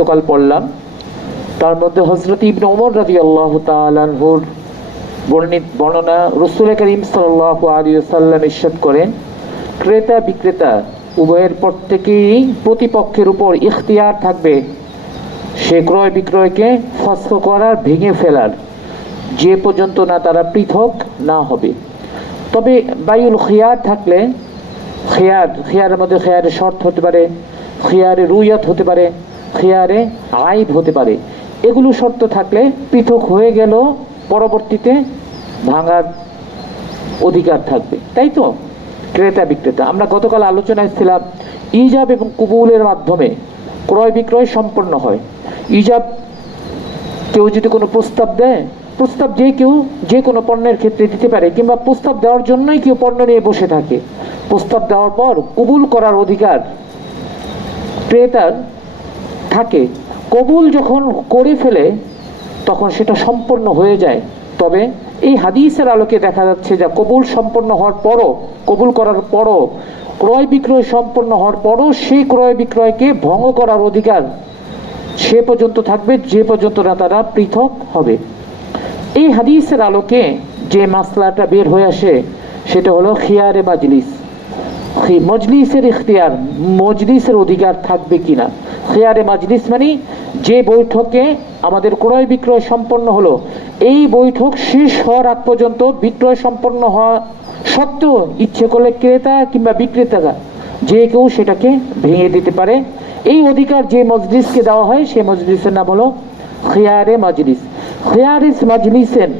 গতকাল পড়লাম, তার মধ্যে হযরত ইবনে ওমর রাদিয়াল্লাহু তাআলা আনহুর বর্ণনা, রাসূল করিম সাল্লাল্লাহু আলাইহি ওয়াসাল্লাম ইরশাদ করেন, ক্রেতা বিক্রেতা উভয়ের প্রত্যেকেই প্রতিপক্ষের উপর ইখতিয়ার থাকবে সে ক্রয় বিক্রয়কে ফসল করার, ভেঙে ফেলার, যে পর্যন্ত না তারা পৃথক না হবে। তবে বায়ুল খিয়ার থাকলে, খিয়ারের মধ্যে খিয়ারে শর্ত হতে পারে, খিয়ারে রুইয়াত হতে পারে, খিয়ারে আইব হতে পারে, এগুলো শর্ত থাকলে পৃথক হয়ে গেল পরবর্তীতে ভাঙার অধিকার থাকবে, তাই তো? ক্রেতা বিক্রেতা, আমরা গতকাল আলোচনায় ছিলাম ইজাব এবং কবুলের মাধ্যমে ক্রয় বিক্রয় সম্পন্ন হয়। ইজাব, কেউ যদি কোনো প্রস্তাব দেয়, প্রস্তাব যে কেউ যে কোনো পণ্যের ক্ষেত্রে দিতে পারে, কিংবা প্রস্তাব দেওয়ার জন্যই কেউ পণ্য নিয়ে বসে থাকে, প্রস্তাব দেওয়ার পর কবুল করার অধিকার ক্রেতার থাকে। কবুল যখন করে ফেলে তখন সেটা সম্পন্ন হয়ে যায়। তবে এই হাদিসের আলোকে দেখা যাচ্ছে যে কবুল সম্পন্ন হওয়ার পরও, কবুল করার পরও, ক্রয় বিক্রয় সম্পন্ন হওয়ার পরও সেই ক্রয় বিক্রয়কে ভঙ্গ করার অধিকার সে পর্যন্ত থাকবে যে পর্যন্ত না তারা পৃথক হবে। এই হাদিসের আলোকে যে মাসলাটা বের হয়ে আসে সেটা হলো খিয়ারে মাজলিস, মজলিসের ইখতিয়ার, মজলিসের অধিকার থাকবে কিনা। খিয়ারে মাজলিস মানে যে বৈঠকে আমাদের ক্রয় বিক্রয় সম্পন্ন হলো, এই বৈঠক শেষ হওয়ার আগ পর্যন্ত বিক্রয় সম্পন্ন হওয়া সত্ত্বেও ইচ্ছে করলে ক্রেতা কিংবা বিক্রেতারা যে কেউ সেটাকে ভেঙে দিতে পারে। এই অধিকার যে মজলিসকে দেওয়া হয় সেই মজলিসের নাম হলো খিয়ারে মাজলিস। খিয়ারে মাজলিসের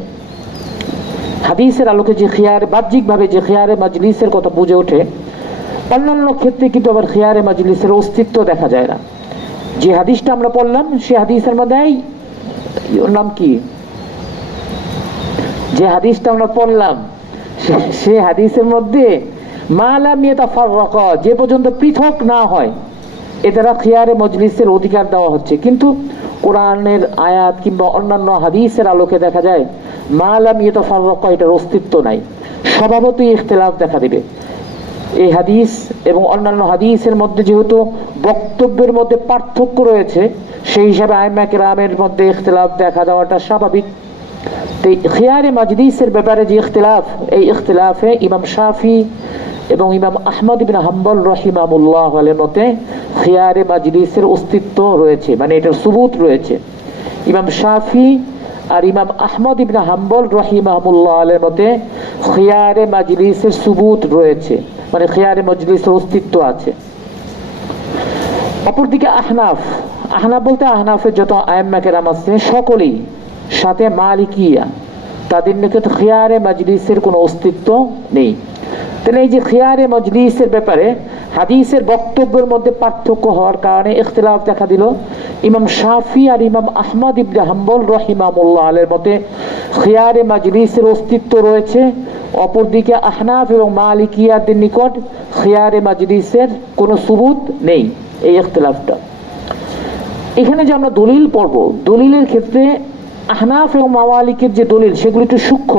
হাদিসের আলোকে যে খিয়ার, বাহ্যিকভাবে যে খিয়ারে মাজলিসের কথা বুঝে ওঠে, অন্যান্য ক্ষেত্রে কিন্তু আবার খিয়ারে মাজলিসের অস্তিত্ব দেখা যায় না। যে হাদিসটা আমরা পড়লাম সে হাদিসের মধ্যে নাম কি, যে হাদিসটা আমরা পড়লাম সে হাদিসের মধ্যে মা লাম ইয়াতাফাররাকা, যে পর্যন্ত পৃথক না হয় এ দ্বারা খিয়ারে মজলিসের অধিকার দেওয়া হচ্ছে। কিন্তু কোরআনের আয়াত কিংবা অন্যান্য হাদিসের আলোকে দেখা যায় মা লাম ইয়াতাফাররাকা এটার অস্তিত্ব নাই, স্বভাবতই ইখতিলাফ দেখা দেবে। এই হাদিস এবং অন্যান্য হাদিসের মধ্যে যেহেতু বক্তব্যের মধ্যে পার্থক্য রয়েছে, সেই হিসাবে আইম্মা কেরামের মধ্যে ইখতিলাফ দেখা দেওয়াটা স্বাভাবিক। তো খিয়ারে মাজলিসের ব্যাপারে যে ইখতিলাফ, এই ইখতিলাফে ইমাম শাফি এবং ইমাম আহমদ ইবনে হাম্বল রাহিমাহুল্লাহ এর মতে খিয়ারে মাজলিসের অস্তিত্ব রয়েছে, মানে এটার সুবুত রয়েছে। ইমাম শাফি আর ইমাম আহমদ ইবনে হাম্বল রাহিমাহুল্লাহ এর মতে খিয়ারে মাজলিসের সুবুত রয়েছে, মানে খিয়ারে মজলিসের অস্তিত্ব আছে। অপরদিকে আহনাফ বলতে আহনাফের যত আইম্মা কেরাম আছে সকলেই, সাথে মালিকিয়া, তাদের নিকট খিয়ারে মজলিসের কোনো অস্তিত্ব নেই। তাহলে এই যে খিয়ারে মজলিসের ব্যাপারে হাদিসের বক্তব্যের মধ্যে পার্থক্য হওয়ার কারণে ইখতিলাফ দেখা দিল। ইমাম শাফি আর ইমাম আহমদ ইবনে হাম্বল রাহিমাহুল্লাহ এর মতে খিয়ারে মজলিসের অস্তিত্ব রয়েছে, অপরদিকে আহনাফ এবং মালিকিয়াদের নিকট খিয়ারে মজলিসের কোনো সুবুত নেই। এই ইখতিলাফটা এখানে যে আমরা দলিল পড়ব, দলিলের ক্ষেত্রে আহনাফ এবং মালিকের যে দলিল সেগুলো একটু সূক্ষ্ম,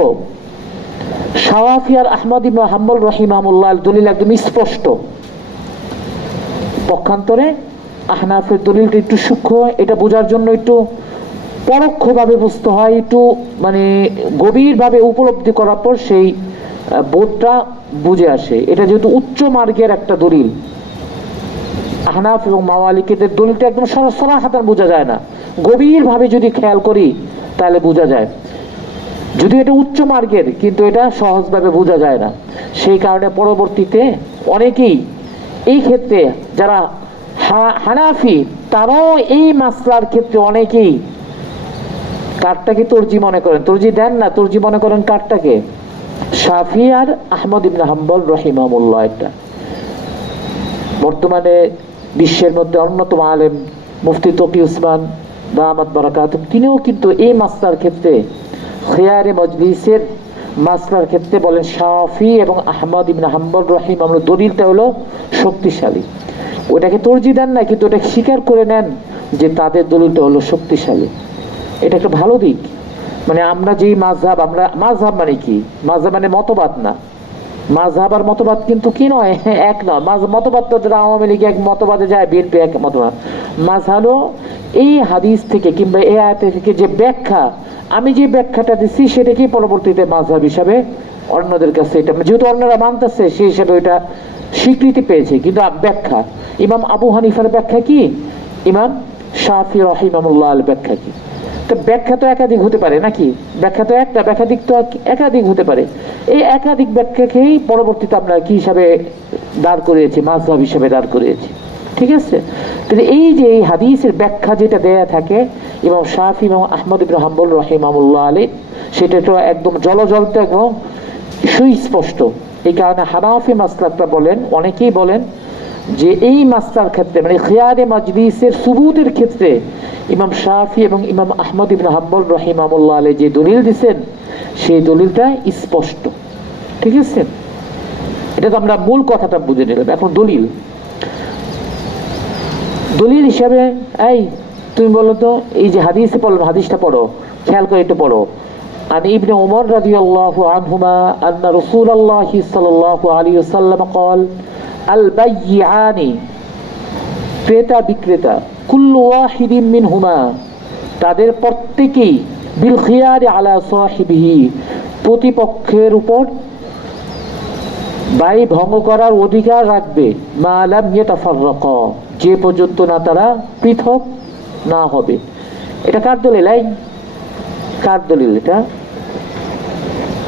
শাওয়াফি আর আহমদ ইবনে হাম্বল রাহিমাহুল্লাহ দলিল একদম স্পষ্ট। পক্ষান্তরে আহনাফের দলিলটা একটু সূক্ষ্ম, এটা বোঝার জন্য একটু পরোক্ষভাবে বুঝতে হয়, একটু মানে গভীরভাবে উপলব্ধি করার পর সেই বোধটা বুঝে আসে। এটা যেহেতু উচ্চ মার্গের একটা দলিল, আহনাফ এবং মাওয়ালিকেদের দলিলটা একদম সরাসরি বোঝা যায় না, গভীরভাবে যদি খেয়াল করি তাহলে বোঝা যায়। যদি এটা উচ্চ মার্গের কিন্তু এটা সহজভাবে বোঝা যায় না, সেই কারণে পরবর্তীতে অনেকেই এই ক্ষেত্রে যারা হানাফি তারাও এই মাসলার ক্ষেত্রে অনেকেই কারটাকে তরজি মনে করেন, তরজি দেন না, তরজি মনে করেন কারটাকে শাফি আর আহমদ ইবনে হাম্বল রাহিমাহুল্লাহ। এটা বর্তমানে বিশ্বের মধ্যে অন্যতম আলেম মুফতি তকি উসমান দামাত বারাকাতুহু, তিনিও কিন্তু এই মাসলার ক্ষেত্রে খিয়ারে মজলিসের মাসলার ক্ষেত্রে বলেন শাফি এবং আহমদ ইবনে হাম্বল রাহিমাহুল্লাহ দলিলটা হলো শক্তিশালী। ওটাকে তরজি দেন না, কিন্তু ওটাকে স্বীকার করে নেন যে তাদের দলিলটা হলো শক্তিশালী। এটা একটা ভালো দিক। মানে আমরা যেই মাযহাব, আমরা মাযহাব মানে কি, মাযহাব মানে মতবাদ না, মাযহাব আর মতবাদ কিন্তু কি নয়, এক নয়। মতবাদ তো যারা আওয়ামী লীগ এক মতবাদে যায়, বিএনপি এক মতবাদ। মাযহাব হলো এই হাদিস থেকে কিংবা এই আয়াত থেকে যে ব্যাখ্যা, আমি যে ব্যাখ্যাটা দিচ্ছি সেটাকেই পরবর্তীতে মাযহাব হিসাবে অন্যদের কাছে, এটা যেহেতু অন্যরা মানতেছে সেই হিসাবে ওইটা স্বীকৃতি পেয়েছে। কিন্তু ব্যাখ্যা, ইমাম আবু হানিফার ব্যাখ্যা কি, ইমাম শাফি রাহিমাহুল্লাহ এর ব্যাখ্যা কি? তো ব্যাখ্যা তো একাধিক হতে পারে নাকি? ব্যাখ্যা তো একটা, ব্যাখ্যাদিক তো একাধিক হতে পারে। এই একাধিক ব্যাখ্যাকেই পরবর্তীতে আমরা কি হিসাবে দাঁড় করিয়েছি, মাযহাব হিসাবে দাঁড় করিয়েছি। ঠিক আছে? তাহলে এই যে এই হাদিসের ব্যাখ্যা যেটা দেয়া থাকে ইমাম শাফি এবং আহমদ ইবনে হাম্বল রাহিমাহুল্লাহ আলাইহি, সেটা তো একদম জলজলতে এবং সুস্পষ্ট। এই কারণে হানাফি মাসলাকটা বলেন, অনেকেই বলেন যে এই মাসলার ক্ষেত্রে মানে খিয়ারে মাজলিসের সুবুতের ক্ষেত্রে ইমাম শাফি এবং ইমাম আহমদ ইবনে হাম্বল রাহিমাহুল্লাহ আলাইহি যে দলিল দিয়েছেন সেই দলিলটা স্পষ্ট। ঠিক আছে? এটা তো আমরা মূল কথাটা বুঝে নিলাম। এখন দলিল, দলিল হিসাবে এই তুমি বলো তো, এই যে হাদিসে পড়লাম, হাদিসটা পড়ো, খেয়াল করে একটু পড়ো। عن ابن عمر رضي الله عنهما أن رسول الله صلى الله عليه وسلم قال البيعان ক্রেতা বিক্রেতা কুল্লু ওয়াহিদিন মিনহুমা তাদের প্রত্যেকেই বিল খিয়ারি আলা সাহিবিহি প্রতিপক্ষের উপর বাই ভঙ্গ করার অধিকার রাখবে মা লাম ইয়াতাফাররাকা যে পর্যন্ত না তারা পৃথক না হবে। এটা কার দলিল? কার দলিল এটা?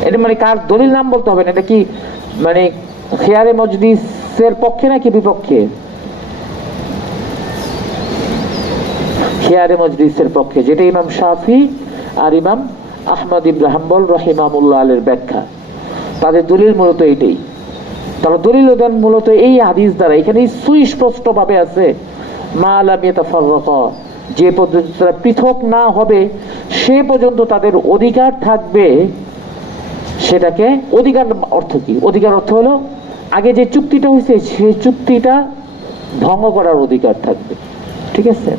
এটা মানে কার দলিল নাম বলতে হবে না, এটা কি মানে খিয়ারে মজলিসের পক্ষে নাকি বিপক্ষে? খিয়ারে মজলিসের পক্ষে, যেটা ইমাম শাফি আর ইমাম আহমদ ইবনে হাম্বল রাহিমাহুল্লাহ এর ব্যাখ্যা। তাদের দলিল মূলত এইটাই। তারা দলিল দেন মূলত এই হাদিস দ্বারা। এখানে সুস্পষ্ট ভাবে আছে মা লাম ইয়াতাফাররাকা যে পর্যন্ত তারা পৃথক না হবে সে পর্যন্ত তাদের অধিকার থাকবে। সেটাকে অধিকার অর্থ কি? অধিকার অর্থ হলো আগে যে চুক্তিটা হয়েছে সেই চুক্তিটা ভঙ্গ করার অধিকার থাকবে। ঠিক আছে?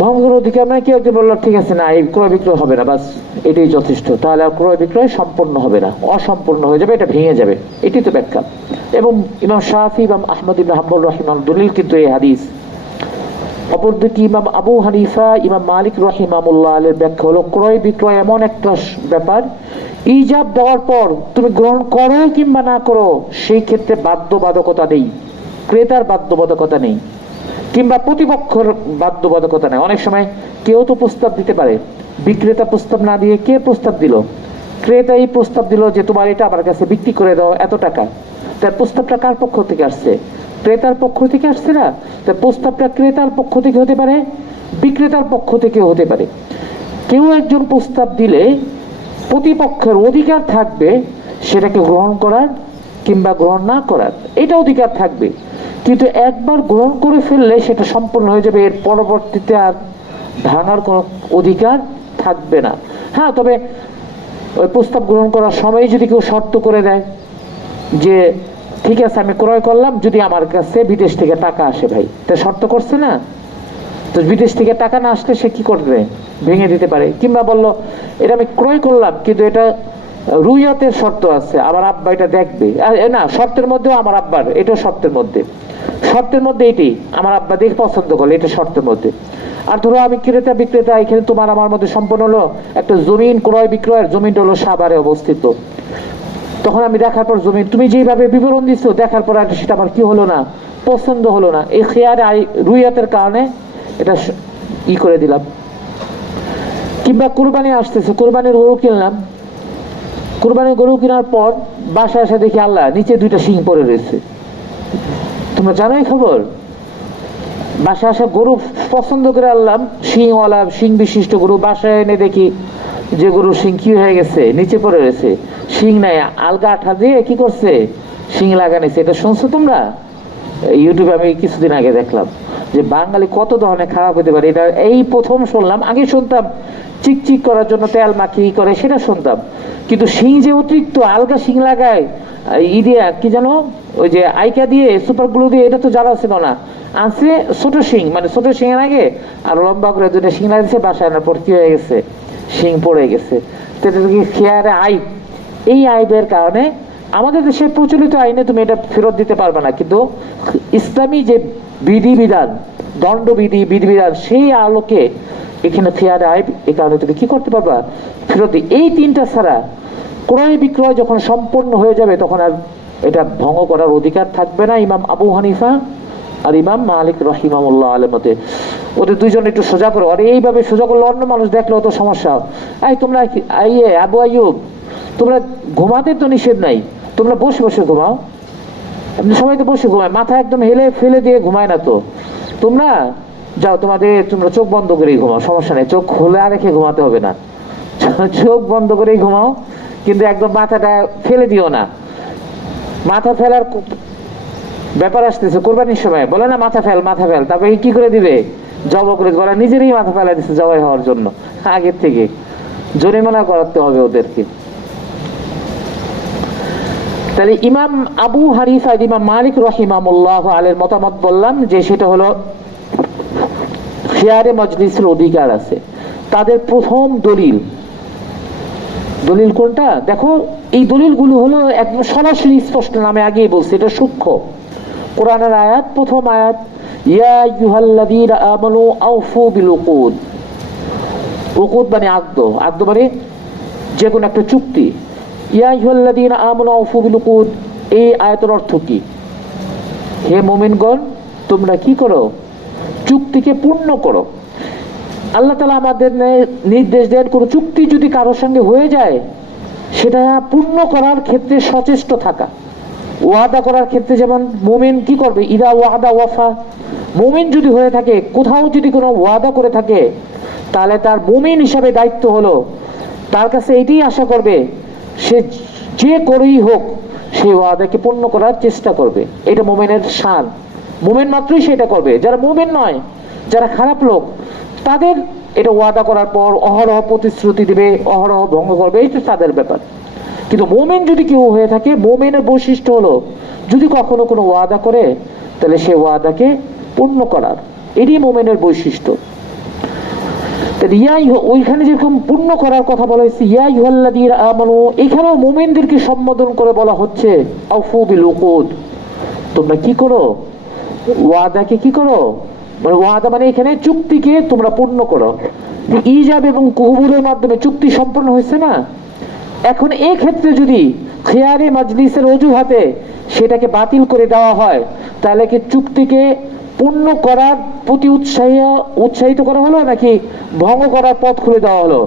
ভঙ্গ করার অধিকার মানে কেউ একজন বললো ঠিক আছে না এই ক্রয় বিক্রয় হবে না, বাস এটাই যথেষ্ট, তাহলে আর ক্রয় বিক্রয় সম্পূর্ণ হবে না, অসম্পূর্ণ হয়ে যাবে, এটা ভেঙে যাবে। এটি তো ব্যাখ্যা। এবং ইমাম শাফি ইমাম আহমদ ইবনে হাম্বল রাহিমাহুল্লাহ দলিল কিন্তু এই হাদিস। অপরদিকে ইমাম আবু হানিফা ইমাম মালিক রাহিমাহুল্লাহ এর ব্যাখ্যা হলো ক্রয় বিক্রয় এমন একটা ব্যাপার ইজাব দেওয়ার পর তুমি গ্রহণ করো কিংবা না করো সেই ক্ষেত্রে বাধ্যবাধকতা নেই, ক্রেতার বাধ্যবাধকতা নেই কিংবা প্রতিপক্ষের বাধ্যবাধকতা নেই। অনেক সময় কেউ তো প্রস্তাব দিতে পারে, বিক্রেতা প্রস্তাব না দিয়ে কে প্রস্তাব দিল? ক্রেতা এই প্রস্তাব দিল যে তোমার এটা আমার কাছে বিক্রি করে দাও এত টাকা। তার প্রস্তাবটা কার পক্ষ থেকে আসছে? ক্রেতার পক্ষ থেকে আসছে না? তার প্রস্তাবটা ক্রেতার পক্ষ থেকে হতে পারে, বিক্রেতার পক্ষ থেকে হতে পারে। কেউ একজন প্রস্তাব দিলে প্রতিপক্ষের অধিকার থাকবে সেটাকে গ্রহণ করার কিংবা গ্রহণ না করার, এটা অধিকার থাকবে। কিন্তু একবার গ্রহণ করে ফেললে সেটা সম্পূর্ণ হয়ে যাবে, এর পরবর্তীতে আর ভাঙার কোনো অধিকার থাকবে না। হ্যাঁ, তবে ওই প্রস্তাব গ্রহণ করার সময় যদি কেউ শর্ত করে দেয় যে ঠিক আছে আমি ক্রয় করলাম যদি আমার কাছে বিদেশ থেকে টাকা আসে, ভাই তা শর্ত করছে না, তো বিদেশ থেকে টাকা না আসলে সে কি করবে? ভেঙে দিতে পারে। কিংবা বললো এটা আমি ক্রয় করলাম কিন্তু এটা রুইয়াতের শর্ত আছে, আমার আব্বা এটা দেখবে, না শর্তের মধ্যেও আমার আব্বার, এটাও শর্তের মধ্যে, শর্তের মধ্যে এটি আমার আব্বা দেখে পছন্দ করলো, এটা শর্তের মধ্যে। আর ধরো আমি ক্রেতা বিক্রেতা, এখানে তোমার আমার মধ্যে সম্পন্ন হলো একটা জমিন ক্রয় বিক্রয়ের, জমিনটা হলো সাভারে অবস্থিত। তখন আমি দেখার পর জমি তুমি যেভাবে বিবরণ দিচ্ছ দেখার পর সেটা আমার কি হলো না, পছন্দ হলো না, এই খেয়ারে রুইয়াতের কারণে এটা ই করে দিলাম। কিংবা কুরবানি আসতেছে, কুরবানির গরু কিনলাম, কুরবানির গরু কেনার পর বাসায় এসে দেখি আল্লাহ নিচে দুইটা শিং পড়ে রয়েছে। তোমরা জানোই খবর, বাসায় আসা গরু পছন্দ করে আনলাম, শিংওয়ালা শিং বিশিষ্ট গরু, বাসায় এনে দেখি যে গরু শিং কি হয়ে গেছে, নিচে পড়ে রয়েছে, শিং নাই, আলগা আঠা দিয়ে কি করছে শিং লাগানিছে। এটা শুনছো তোমরা? ইউটিউবে আমি কিছুদিন আগে দেখলাম যে বাঙালি কত ধরনের খারাপ হতে পারে। এটা এই প্রথম শুনলাম, আগে শুনতাম চিকচিক করার জন্য তেল মাখিয়ে করে সেটা শুনতাম, কিন্তু শিং যে অতিরিক্ত আলগা শিং লাগায় দিয়া কি জানো ওই যে আইকা দিয়ে সুপার গ্লু দিয়ে, এটা তো জানা ছিল না। আছে ছোট শিং, মানে ছোট শিং এর আগে আর লম্বা করে দুটো শিং লাগিয়েছে, বাসায় আনার পর কি হয়ে গেছে শিং পড়ে গেছে। তো এটা কি খেয়ারে আইব, এই আইনের কারণে আমাদের দেশে প্রচলিত আইনে তুমি এটা ফেরত দিতে পারবে না, কিন্তু ইসলামী যে বিধিবিধান, দণ্ডবিধি, বিধিবিধান, সেই আলোকে এখানে ফেয়ার আইব, এই কারণে তুমি কি করতে পারবা, ফেরত দিই। এই তিনটা ছাড়া ক্রয় বিক্রয় যখন সম্পূর্ণ হয়ে যাবে তখন আর এটা ভঙ্গ করার অধিকার থাকবে না। ইমাম আবু হানিফা আর ইমাম মালিক রহিমাহুল্লাহ আলের মতে ওদের দুইজন একটু সোজা করো, আর এইভাবে সোজা করলে অন্য মানুষ দেখলে অত সমস্যা। এই তোমরা আবু আইয়ুব, তোমরা ঘুমাতে তো নিষেধ নাই, তোমরা বসে বসে ঘুমাও। আপনি সবাই তো বসে ঘুমায়, মাথা একদম হেলে ফেলে দিয়ে ঘুমায় না তো। তোমরা যাও, তোমরা চোখ বন্ধ করেই ঘুমাও, সমস্যা নেই, চোখ খোলা রেখে ঘুমাতে হবে না, চোখ বন্ধ করেই ঘুমাও, কিন্তু একদম মাথাটা ফেলে দিও না। মাথা ফেলার ব্যাপার আসতেছে কোরবানির সময়, বলে না মাথা ফেল, মাথা ফেল, তারপরে কি করে দিবে, জব করে, বলে নিজেরই মাথা ফেলা দিচ্ছে জবাই হওয়ার জন্য, আগের থেকে জরিমানা করাতে হবে ওদেরকে। তাহলে ইমাম আবু হানিফা, ইমাম মালিক রহিমাহুল্লাহ আলের মতামত বললাম যে সেটা হলো খিয়ারে মজলিসের অধিকার আছে। তাদের প্রথম দলিল কোনটা দেখো, এই দলিলগুলো হলো একদম সরাসরি স্পষ্ট, নামে আগেই বলছি, এটা সূক্ষ্ম কোরআনের আয়াত, প্রথম আয়াত, ইয়া আইয়ুহাল্লাযীনা আমানু আউফু বিল উকুদ। উকুদ মানে আকদ, আকদ মানে যে কোনো একটা চুক্তি। ইয়া আইয়ুহাল্লাযীনা আমানু আউফু বিল উকুদ, এই আয়াতের অর্থ কি? হে মুমিনগণ, তোমরা কি করো, চুক্তিকে পূর্ণ করো। আল্লাহ তাআলা আমাদের নির্দেশ দেন কোন চুক্তি যদি কারোর সঙ্গে হয়ে যায় সেটা পূর্ণ করার ক্ষেত্রে সচেষ্ট থাকা। ওয়াদা করার ক্ষেত্রে যেমন মুমিন কি করবে, ইদা ওয়াদা ওয়াফা, মুমিন যদি হয়ে থাকে, কোথাও যদি কোনো ওয়াদা করে থাকে, তাহলে তার মুমিন হিসাবে দায়িত্ব হলো তার কাছে এটাই আশা করবে, সে যে করেই হোক সেই ওয়াদাকে পূর্ণ করার চেষ্টা করবে। এটা মুমিনের শান, মুমিন মাত্রই সেটা করবে। যারা মুমিন নয়, যারা খারাপ লোক, তাদের এটা ওয়াদা করার পর অহরহ প্রতিশ্রুতি দিবে, অহরহ ভঙ্গ করবে, এটা তাদের ব্যাপার। কিন্তু মুমিন যদি কেউ হয়ে থাকে, মুমিনের বৈশিষ্ট্য হলো যদি কখনো কোনো ওয়াদা করে তাহলে সে ওয়াদাকে পূর্ণ করার, এটি মুমিনের বৈশিষ্ট্য। ওইখানে যেরকম পূর্ণ করার কথা বলা হয়েছে, ইয়া আইয়ুহাল্লাযীনা আমানু, এখানেও মুমিনদেরকে সম্বোধন করে বলা হচ্ছে আউফু বিল উকুদ, তোমরা কি করো, ওয়াদাকে কি করো, মানে ওয়াদা মানে এখানে চুক্তিকে তোমরা পূর্ণ করো। ইজাব এবং কবুলের মাধ্যমে চুক্তি সম্পন্ন হয়েছে না, এখন এই ক্ষেত্রে যদি খিয়ারে মজলিসের অজুহাতে সেটাকে বাতিল করে দেওয়া হয়, তাহলে কি চুক্তিকে পূর্ণ করার প্রতি উৎসাহিত করা হলো, নাকি ভঙ্গ করার পথ খুলে দেওয়া হলো?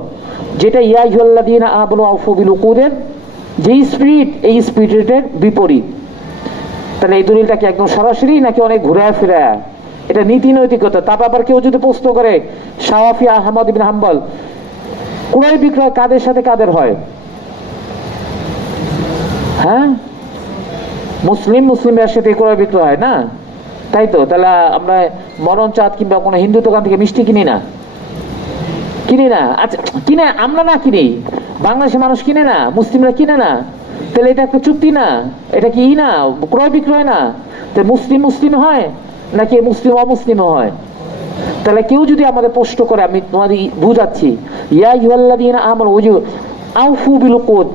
যেটা ইয়া আইয়ুহাল্লাযীনা আমানু আউফু বিল উকুদের যে স্পিরিট, এই স্পিরিটের বিপরীত। তাহলে এই দলিলটা কি একদম সরাসরি নাকি অনেক ঘুরায় ফিরায়? এটা নীতি নৈতিকতা। তারপর আবার কেউ যদি প্রশ্ন করে, শাওয়াফি আহমদ ইবনে হাম্বল, ক্রয় বিক্রয় কাদের সাথে কাদের হয়? হ্যাঁ, মুসলিমের সাথে ক্রয় বিক্রয় হয় না, তাই তো? তাহলে আমরা মরণ চাঁদ কিংবা কোনো হিন্দু দোকান থেকে মিষ্টি কিনি না? আচ্ছা, কিনে আমরা না কিনি, বাংলাদেশের মানুষ কিনে না, মুসলিমরা কিনে না, তাহলে এটা একটা চুক্তি না, এটা কি না ক্রয় বিক্রয় না? তাহলে মুসলিম হয় নাকি মুসলিম অমুসলিম হয়? তাহলে কেউ যদি আমাদের প্রশ্ন করে, আমি তোমাদের বুঝাচ্ছি, ইয়া আইয়ুহাল্লাযীনা আমানু আউফু বিল উকুদ,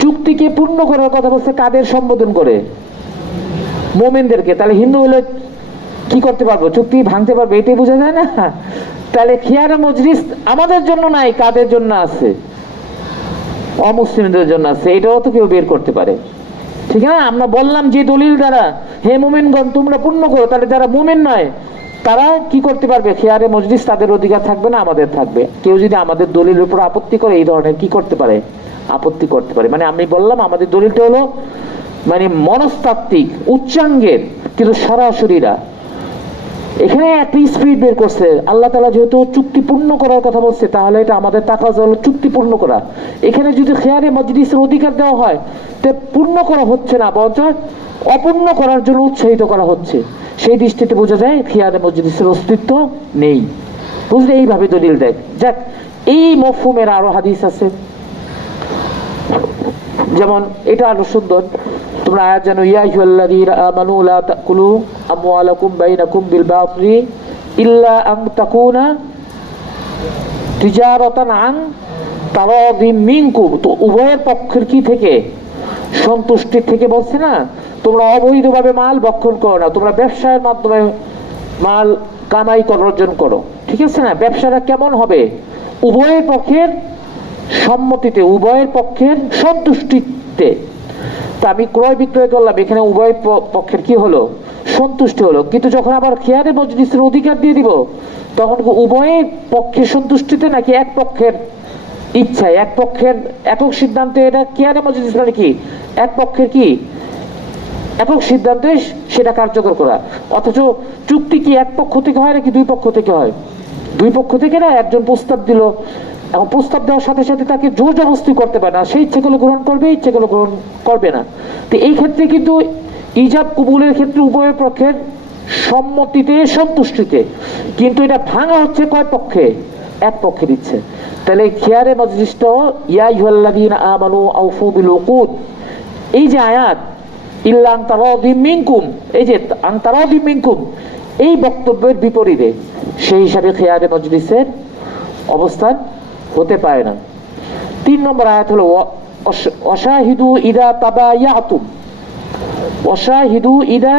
চুক্তিকে পূর্ণ করার কথা বলছে কাদের সম্বোধন করে? মুমিনদেরকে। তাহলে হিন্দু হলে কি করতে পারবো, চুক্তি ভাঙতে পারবো, এটাই বোঝা যায় না? তাহলে খিয়ারে মজলিস আমাদের জন্য নাই, কাদের জন্য আছে? অমুসলিমদের জন্য আছে। এটাও তো কেউ বের করতে পারে, ঠিক না? আমরা বললাম যে দলিল দ্বারা, হে মুমিনগণ তোমরা পূর্ণ করো, তাহলে যারা মুমিন নয় তারা কি করতে পারবে? খিয়ারে মজলিস তাদের অধিকার থাকবে না, আমাদের থাকবে। কেউ যদি আমাদের দলিলের উপর আপত্তি করে, এই ধরনের কি করতে পারে, আপত্তি করতে পারে। মানে আমি বললাম আমাদের দলিলটা হলো মানে মনস্তাত্ত্বিক, উচ্চাঙ্গের, কিন্তু সরাসরিরা এখানে একটা স্পিরিট বের করছে। আল্লাহ তাআলা যেহেতু চুক্তি পূর্ণ করার কথা বলছে, তাহলে এটা আমাদের তাকাজ হলো চুক্তি পূর্ণ করা। এখানে যদি খিয়ারে মজলিসের অধিকার দেওয়া হয়, তে পূর্ণ করা হচ্ছে না, বরঞ্চ অপূর্ণ করার জন্য উৎসাহিত করা হচ্ছে। সেই দৃষ্টিতে বোঝা যায় খিয়ারে মজলিসের অস্তিত্ব নেই। বুঝলে? এইভাবে দলিল দেয়। যাক, এই মফহুমের আরো হাদিস আছে, যেমন এটা আরো সুন্দর। তোমরা আয়াত জানো, ইয়া আইয়ুহাল্লাযীনা আমানু লা তাকুলু আমওয়ালাকুম বাইনাকুম বিল বাতিলি ইল্লা আন তাকুনা তিজারাতান আন তারাদিম মিনকুম, তো উভয়ের পক্ষের কি থেকে? সন্তুষ্টি থেকে। বলছে না তোমরা অবৈধভাবে মাল ভক্ষণ করো না, তোমরা ব্যবসায়ের মাধ্যমে মাল কামাই অর্জন করো, ঠিক আছে না? ব্যবসাটা কেমন হবে? উভয়ের পক্ষের সম্মতিতে, উভয়ের পক্ষের সন্তুষ্টিতে। তা আমি ক্রয় বিক্রয় করলাম, এখানে উভয় পক্ষের কি হলো? সন্তুষ্টি হলো। কিন্তু যখন আবার খেয়ারে মজলিসের অধিকার দিয়ে দিব, তখন উভয়ের পক্ষের সন্তুষ্টিতে নাকি এক পক্ষের ইচ্ছায়, এক পক্ষের একক সিদ্ধান্তে? এটা খেয়ারে মজলিস মানে কি? এক পক্ষের কি একক সিদ্ধান্তে সেটা কার্যকর করা। অথচ চুক্তি কি এক পক্ষ থেকে হয় নাকি দুই পক্ষ থেকে হয়? দুই পক্ষ থেকে না। একজন প্রস্তাব দিল, এবং প্রস্তাব দেওয়ার সাথে সাথে তাকে জোর জবরদস্তি করতে পারে না, সেই ইচ্ছেগুলো গ্রহণ করবে, ইচ্ছেগুলো গ্রহণ করবে না। তো এই ক্ষেত্রে কিন্তু ইজাব কবুলের ক্ষেত্রে উভয়ের পক্ষের সম্মতিতে, সন্তুষ্টিতে। কিন্তু এটা ভাঙা হচ্ছে কয় পক্ষে? এক পক্ষের ইচ্ছে। তাহলে খেয়ারে মজলিসটা ইয়া আইয়ুহাল্লাযীনা আমানু আউফু বিল উকুদ, এই যে আয়াত ইল্লা আন তারাদিম মিনকুম, এই যে আন তারাদিম মিনকুম, এই বক্তব্যের বিপরীতে সেই হিসাবে খেয়ারে মজলিসের অবস্থান হতে পারে না। 3 নম্বর আয়াত হলো ওয়াশাহিদু ইদা তাবায়াতুম, ওয়াশাহিদু ইদা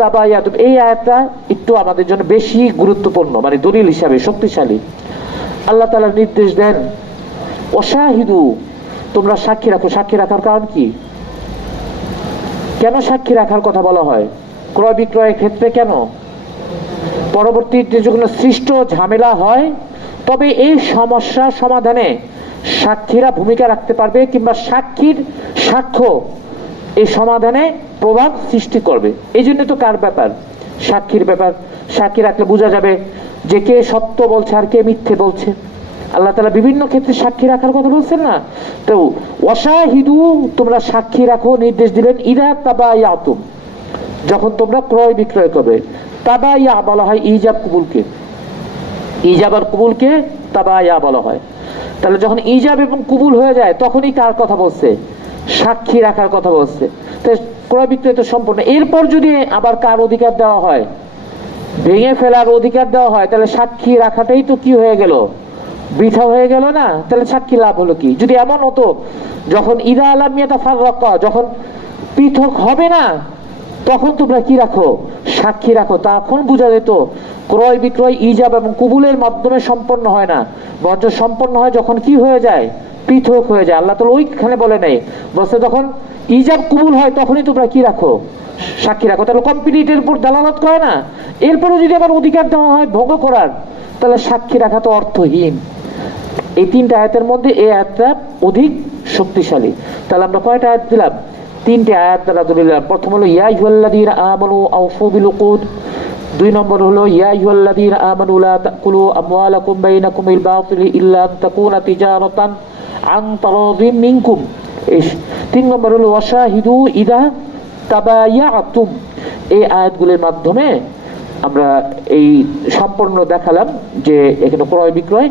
তাবায়াতুম। এই আয়াতটা একটু আমাদের জন্য বেশি গুরুত্বপূর্ণ, মানে দলিল হিসাবে শক্তিশালী। আল্লাহ তাআলা নির্দেশ দেন ওয়াশাহিদু, তোমরা সাক্ষী রাখো। সাক্ষী রাখার কারণ কি? কেন সাক্ষী রাখার কথা বলা হয় ক্রয় বিক্রয়ের ক্ষেত্রে? কেন? পরবর্তীতে যখন সৃষ্ট ঝামেলা হয়, তবে এই সমস্যা সমাধানে সাক্ষীরা ভূমিকা রাখতে পারবে, কিংবা সাক্ষীর সাক্ষ্য এই সমাধানে প্রভাব সৃষ্টি করবে। এই জন্য তো কার ব্যাপার? সাক্ষীর ব্যাপার। সাক্ষী রাখলে বোঝা যাবে যে কে সত্য বলছে আর কে মিথ্যে বলছে। আল্লাহ তাআলা বিভিন্ন ক্ষেত্রে সাক্ষী রাখার কথা বলছেন না? তো ওয়াশাহিদু, তোমরা সাক্ষী রাখো নির্দেশ দিলেন ইদা তাবায়াতুম, যখন তোমরা ক্রয় বিক্রয় করবে। তাবাইয়া বলা হয় ইজাব কবুলকে, ইজাব আর কবুলকে তাবাইয়া বলা হয়। তাহলে যখন ইজাব এবং কবুল হয়ে যায়, তখনই কার কথা বলছে? সাক্ষী রাখার কথা বলছে। তো ক্রয় বিক্রয় তো সম্পূর্ণ। এরপর যদি আবার কার অধিকার দেওয়া হয়, ভেঙে ফেলার অধিকার দেওয়া হয়, তাহলে সাক্ষী রাখাটাই তো কি হয়ে গেল? বৃথা হয়ে গেল না? তাহলে সাক্ষী লাভ হলো কি? যদি এমন হতো যখন ইদা আলাম ইয়াতাফাররাকা, যখন পৃথক হবে না, তখন তোমরা কি রাখো? সাক্ষী রাখো। তখন বোঝা যেত ক্রয় বিক্রয় ইজাব এবং কবুলের মাধ্যমে সম্পন্ন হয় না, বরঞ্চ সম্পন্ন হয় যখন কি হয়ে যায়? পৃথক হয়ে যায়। আল্লাহ তাআলা ওইখানে বলে নাই, বলছে যখন ইজাব কবুল হয় তখনই তোমরা কি রাখো? সাক্ষী রাখো। তাহলে কমপ্লিটের উপর দালালত করে না। এরপরে যদি আবার অধিকার দেওয়া হয় ভোগ করার, তাহলে সাক্ষী রাখা তো অর্থহীন। এই 3টা আয়াতের মধ্যে এই আয়াতটা অধিক শক্তিশালী। তাহলে আমরা কয়টা আয়াত দিলাম? 3টে আয়াত দ্বারা দলিল। প্রথম হলো ইয়া আইয়ুহাল্লাযীনা আমানু আউফু বিল উকুদ, 2 নম্বর হলো ইয়া আইয়ুহাল্লাযীনা আমানু লা তাকুলু আমওয়ালাকুম বাইনাকুম বিল বাতিল ইল্লা আন তাকুনা তিজারাতান আন তারাদিম মিনকুম। 3 নম্বর হলো ওয়াশাহিদু ইদা তাবায়াতুম। এই আয়াতগুলোর মাধ্যমে আমরা এই সম্পূর্ণ দেখালাম যে এখানে ক্রয় বিক্রয়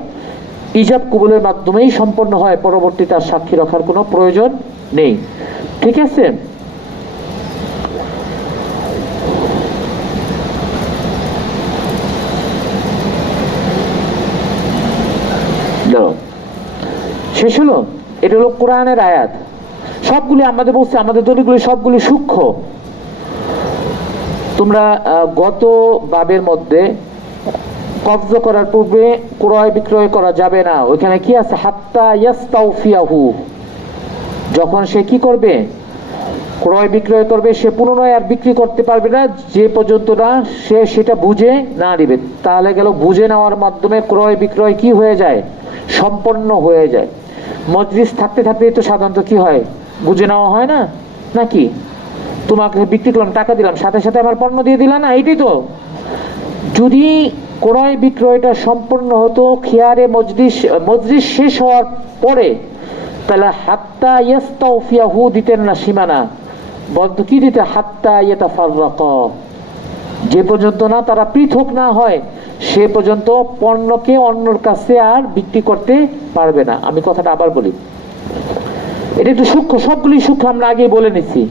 ইজাব কবুলের মাধ্যমেই সম্পন্ন হয়, পরবর্তী তার সাক্ষী রাখার কোনো প্রয়োজন নেই। ঠিক আছে? শেষ হলো? এটা হলো কোরআনের আয়াত। সবগুলি আমাদের বলছে, আমাদের দলিলগুলি সবগুলি সূক্ষ্ম। তোমরা গত বাবের মধ্যে কবজ করার পূর্বে ক্রয় বিক্রয় করা যাবে না, ওইখানে কি আছে? হাত্তা ইয়াস্তাউফিয়াহু, যখন সে কি করবে? ক্রয় বিক্রয় করবে, সে পুনরায় আর বিক্রি করতে পারবে না যে পর্যন্ত না সে সেটা বুঝে না নিবে। তাহলে গেল বুঝে নেওয়ার মাধ্যমে ক্রয় বিক্রয় কি হয়ে যায়? সম্পন্ন হয়ে যায়। মজলিস থাকতে থাকতে তো সাধারণত কি হয়? বুঝে নেওয়া হয় না নাকি? তোমাকে বিক্রি করলাম, টাকা দিলাম, সাথে সাথে আমার পণ্য দিয়ে দিলা না, এইটাই তো। যদি ক্রয় বিক্রয়টা সম্পন্ন হতো খিয়ারে মজলিস শেষ হওয়ার পরে, তাহলে হাত্তা ইয়াস্তাউফিয়াহু দিতেন না সীমানা, বলতো কি দিতে? হাত্তা ইয়াতাফাররাকা, যে পর্যন্ত না তারা পৃথক না হয় সে পর্যন্ত পণ্যকে অন্যর কাছে আর বিক্রি করতে পারবে না। আমি কথাটা আবার বলি, এটা একটু সূক্ষ্ম, সবগুলি সূক্ষ্ম আমরা আগে বলে নিচ্ছি,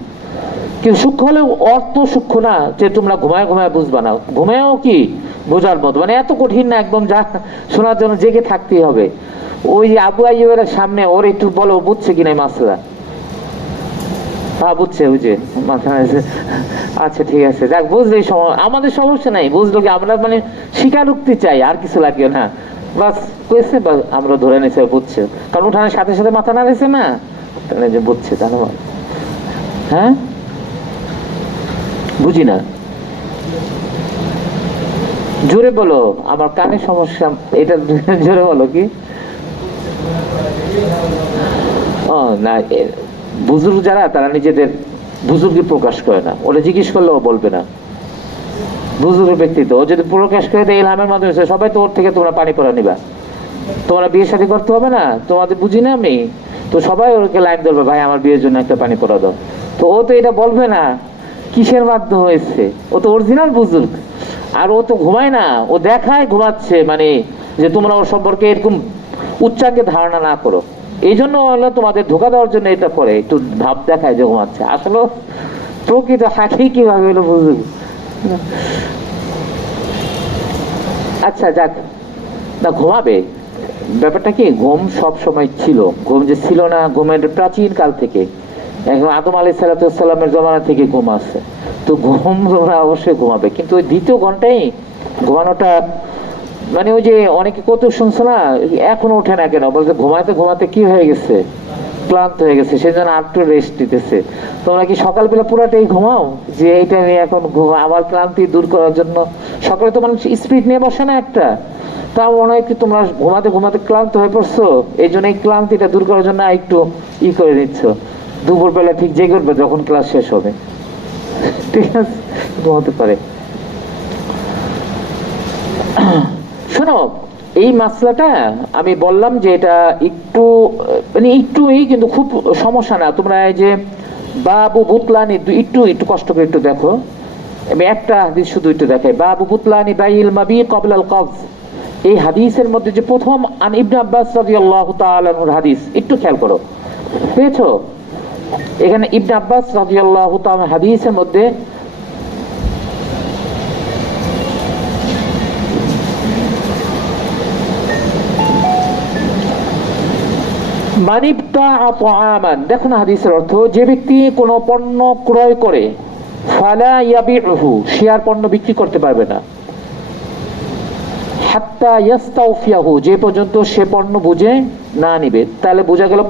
কিন্তু সূক্ষ্ম হলেও অর্থ সূক্ষ্ম না যে তোমরা ঘুমায় ঘুমায় বুঝবা না। ঘুমায়ও কি বোঝার মতো, মানে এত কঠিন না একদম, যা শোনার জন্য জেগে থাকতেই হবে। ওই আবু আইয়ুবের সামনে ওর একটু বলো বুঝছে কিনা মাসলা। হ্যাঁ বুঝছে, ওই যে মাথা আছে। আচ্ছা ঠিক আছে, যাক বুঝলেই আমাদের সমস্যা নাই, বুঝলো কি আমরা মানে স্বীকারোক্তি চাই, আর কিছু লাগবে না। বাস বুঝছে, আমরা ধরে নিয়েছে বুঝছে, কারণ উঠানের সাথে সাথে মাথা নাড়েছে না, যে বুঝছে জানো। হ্যাঁ বুঝি না, জোরে বলো, আমার কানের সমস্যা, এটা জোরে বলো কি। ও না, বুজুর্গ যারা তারা নিজেদের বুজুর্গি প্রকাশ করে না, ওরা জিজ্ঞেস করলেও বলবে না। বুজুর্গ ব্যক্তিত্ব ও যদি প্রকাশ করে দেয় ইলহামের মাধ্যমে, সবাই তো ওর থেকে তোমরা পানি পড়া নিবা, তোমরা বিয়ে শাদী করতে হবে না, তোমাদের বুঝি না আমি, তো সবাই ওকে লাইন ধরবে, ভাই আমার বিয়ের জন্য একটা পানি পড়া দাও। তো ও তো এটা বলবে না, কিসের মাধ্যমে হয়েছে, ও তো অরিজিনাল বুজুর্গ। আর ও তো ঘুমায় না, ও দেখায় ঘুমাচ্ছে, মানে যে তোমরা ওর সম্পর্কে এরকম উচ্চাঙ্গে ধারণা না করো, এই জন্য হলো তোমাদের ধোকা দেওয়ার জন্য এটা করে, একটু ভাব দেখায় যে ঘুমাচ্ছে, আসলে প্রকৃত হাকি কিভাবে হলো বুঝুক। আচ্ছা যাক, না ঘুমাবে, ব্যাপারটা কি, ঘুম সব সময় ছিল, ঘুম যে ছিল না, ঘুমের প্রাচীন কাল থেকে, এখন আদম আলাইহিস সালামের জমানা থেকে ঘুম আছে, তো ঘুম তোমরা অবশ্যই ঘুমাবে, কিন্তু ওই দ্বিতীয় ঘন্টায় ঘুমানোটা, মানে ওই যে অনেকে কত শুনছো না, এখনো ওঠে না কেন, বলছে ঘুমাতে ঘুমাতে কি হয়ে গেছে, ক্লান্ত হয়ে গেছে, সেজন্য একটু রেস্ট দিতেছে। তোমরা কি সকালবেলা পুরাটাই ঘুমাও, যে এইটা নিয়ে এখন আবার ক্লান্তি দূর করার জন্য সকালে তো মানুষ স্পিড নিয়ে বসে না একটা, তাও মনে হয় কি তোমরা ঘুমাতে ঘুমাতে ক্লান্ত হয়ে পড়ছো, এই জন্য এই ক্লান্তিটা দূর করার জন্য একটু করে নিচ্ছ, দুপুরবেলা ঠিক জেগে উঠবে যখন ক্লাস শেষ হবে, ঠিক আছে, ঘুমাতে পারে। শোনো, এই মাসলাটা আমি বললাম যে এটা একটু মানে একটুই, কিন্তু খুব সমস্যা না, তোমরা এই যে বাবু বুতলানি একটু একটু কষ্ট করে একটু দেখো, আমি একটা হাদিস শুধু একটু দেখাই, বাবু বুতলানি বাইল মাবি ক্বাবলা আল কবজ, এই হাদিসের মধ্যে যে প্রথম আন ইবনে আব্বাস রাদিয়াল্লাহু তাআলা আনহুর হাদিস, একটু খেয়াল করো, পেয়েছো? এখানে ইবনে আব্বাস রাদিয়াল্লাহু তাআলা হাদিসের মধ্যে দেখো না হাদিসের অর্থ, যে ব্যক্তি কোনো পণ্য ক্রয় করে, ফালা ইয়াবিউহু, সে আর পণ্য বিক্রি করতে পারবে না, হাত্তা ইয়াস্তাওফিয়াহু, যে পর্যন্ত সে পণ্য বুঝে না নিবে। তাহলে বোঝা গেল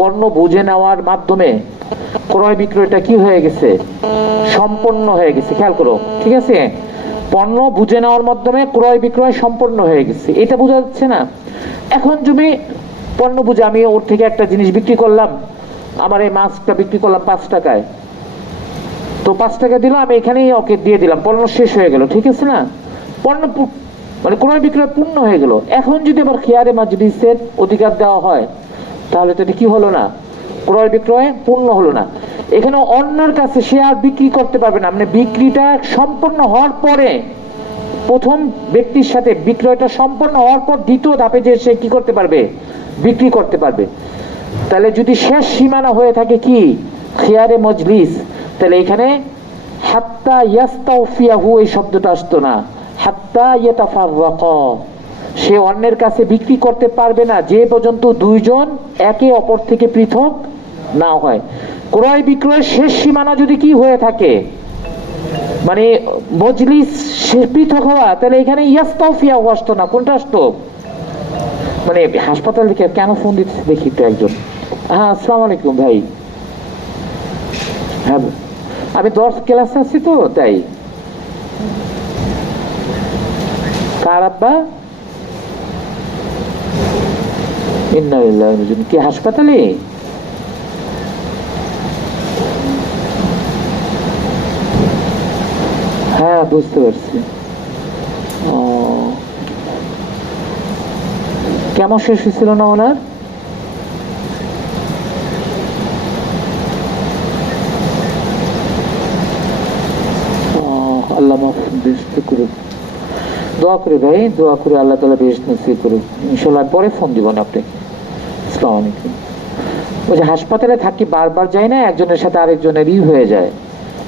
পণ্য বুঝে নেওয়ার মাধ্যমে ক্রয় বিক্রয়টা কি হয়ে গেছে, সম্পন্ন হয়ে গেছে। খেয়াল করো, ঠিক আছে, পণ্য বুঝে নেওয়ার মাধ্যমে ক্রয় বিক্রয় সম্পন্ন হয়ে গেছে, এটা বোঝা যাচ্ছে না। এখন তুমি পণ্য বুঝে, আমি ওর থেকে একটা জিনিস বিক্রি করলাম, আমার এই মাছটা বিক্রি করলাম 5 টাকায়, তো 5 টাকা দিলাম, আমি এখানেই ওকে দিয়ে দিলাম, পণ্য শেষ হয়ে গেল, ঠিক আছে না, পণ্য মানে ক্রয় বিক্রয় পূর্ণ হয়ে গেল। এখন যদি আবার খিয়ারে মাজলিসের অধিকার দেওয়া হয়, তাহলে তো এটা কি হলো না, ক্রয় বিক্রয় পূর্ণ হলো না। এখানে অন্যের কাছে সে আর বিক্রি করতে পারবে না, মানে বিক্রিটা সম্পন্ন হওয়ার পরে, প্রথম ব্যক্তির সাথে বিক্রয়টা সম্পন্ন হওয়ার পর দ্বিতীয় ধাপে যে সে কি করতে পারবে, বিক্রি করতে পারবে। তাহলে যদি শেষ সীমানা হয়ে থাকে কি খিয়ারে মজলিস, তাহলে এখানে হাত্তা ইয়াস্তাওফিয়াহু এই শব্দটা আসতো না, হাত্তা ইয়াতাফাররাকা, সে অন্যের কাছে বিক্রি করতে পারবে না যে পর্যন্ত দুইজন একে অপর থেকে পৃথক না হয়। ক্রয় বিক্রয়ের শেষ সীমানা যদি কি হয়ে থাকে, মানে মজলিস পৃথক হওয়া, তাহলে এখানে ইয়াস্তাওফিয়াহু আসতো না, কোনটা আসতো, মানে হাসপাতাল থেকে কেন ফোন দিচ্ছে দেখি তো একজন। হ্যাঁ আসসালামু আলাইকুম ভাই, হ্যাঁ আমি 10 ক্লাসে আছি তো তাই। কার আব্বা? ইন্না লিল্লাহি ওয়া ইন্না ইলাইহি, কি হাসপাতালে? হ্যাঁ বুঝতে পারছি। কেমন শেষ হয়েছিল না ওনার? আল্লাহ বেহেশত করুক, দোয়া করে ভাই, দোয়া করে আল্লাহ তাআলা বেহেশত নসিব করুক ইনশাআল্লাহ। পরে ফোন দিবেন আপনি। আসসালামু আলাইকুম। ওই যে হাসপাতালে থাকি, বারবার যাই না, একজনের সাথে আরেকজনের হয়ে যায়,